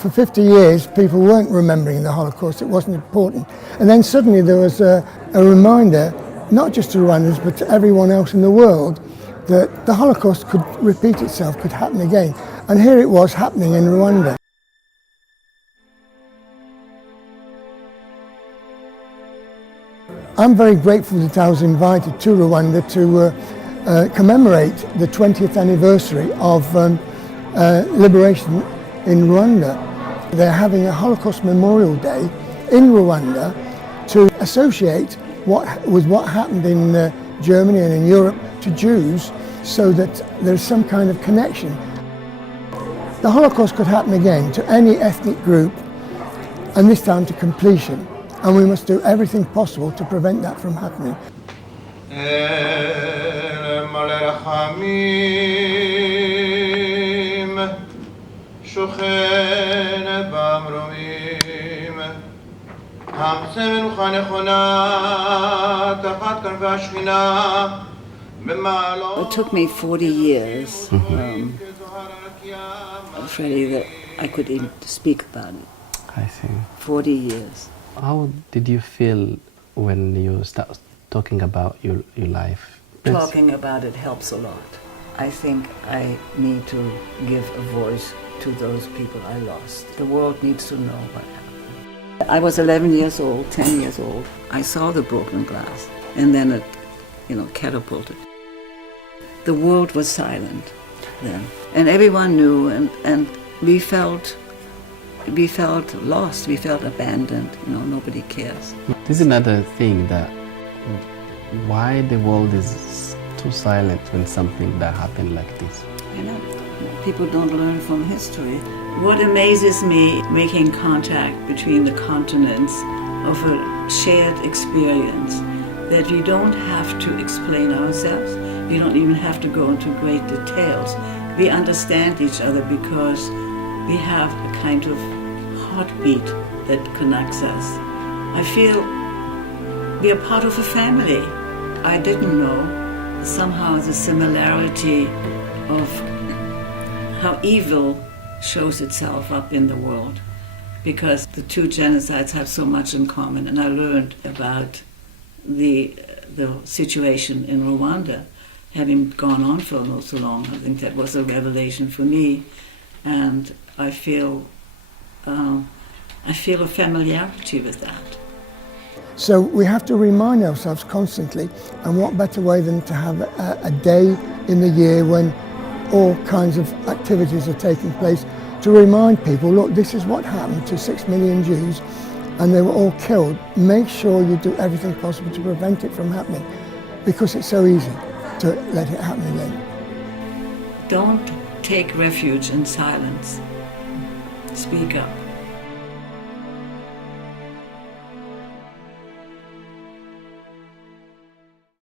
For 50 years, people weren't remembering the Holocaust, it wasn't important. And then suddenly there was a reminder, not just to Rwandans, but to everyone else in the world, that the Holocaust could repeat itself, could happen again. And here it was happening in Rwanda. I'm very grateful that I was invited to Rwanda to commemorate the 20th anniversary of liberation in Rwanda. They're having a Holocaust Memorial Day in Rwanda to associate with what happened in Germany and in Europe to Jews, so that there's some kind of connection. The Holocaust could happen again to any ethnic group, and this time to completion, and we must do everything possible to prevent that from happening. It took me 40 years, Freddy, that I could even speak about it. I see. 40 years. How did you feel when you start talking about your life? Talking about it helps a lot. I think I need to give a voice to those people I lost. The world needs to know what happened. I was 11 years old, 10 years old. I saw the broken glass, and then it, catapulted. The world was silent then, and everyone knew, and we felt lost, we felt abandoned, nobody cares. This is another thing, that why the world is too silent when something that happened like this. People don't learn from history. What amazes me, making contact between the continents of a shared experience, that we don't have to explain ourselves, we don't even have to go into great details. We understand each other because we have a kind of heartbeat that connects us. I feel we are part of a family. I didn't know somehow the similarity of how evil shows itself up in the world, because the two genocides have so much in common. And I learned about the situation in Rwanda, having gone on for so long. I think that was a revelation for me, and I feel a familiarity with that. So we have to remind ourselves constantly, and what better way than to have a day in the year when all kinds of activities are taking place to remind people, look, this is what happened to 6 million Jews, and they were all killed. Make sure you do everything possible to prevent it from happening, because it's so easy to let it happen again. Don't take refuge in silence. Speak up.